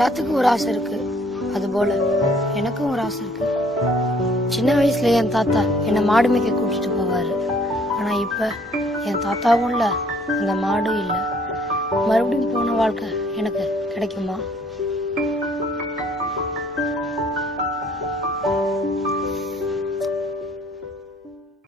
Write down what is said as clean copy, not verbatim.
எல்லாத்துக்கும் ஒரு ஆசை இருக்கு, அது போல எனக்கும் ஒரு ஆசை இருக்கு. சின்ன வயசுல என் தாத்தா என்னை மாடு மேய்க்க கூட்டிட்டு போவாரு. ஆனா இப்ப என் தாத்தாவும் இல்ல, அந்த மாடும் இல்ல. மறுபடியும் போன வாழ்க்கை எனக்கு கிடைக்குமா?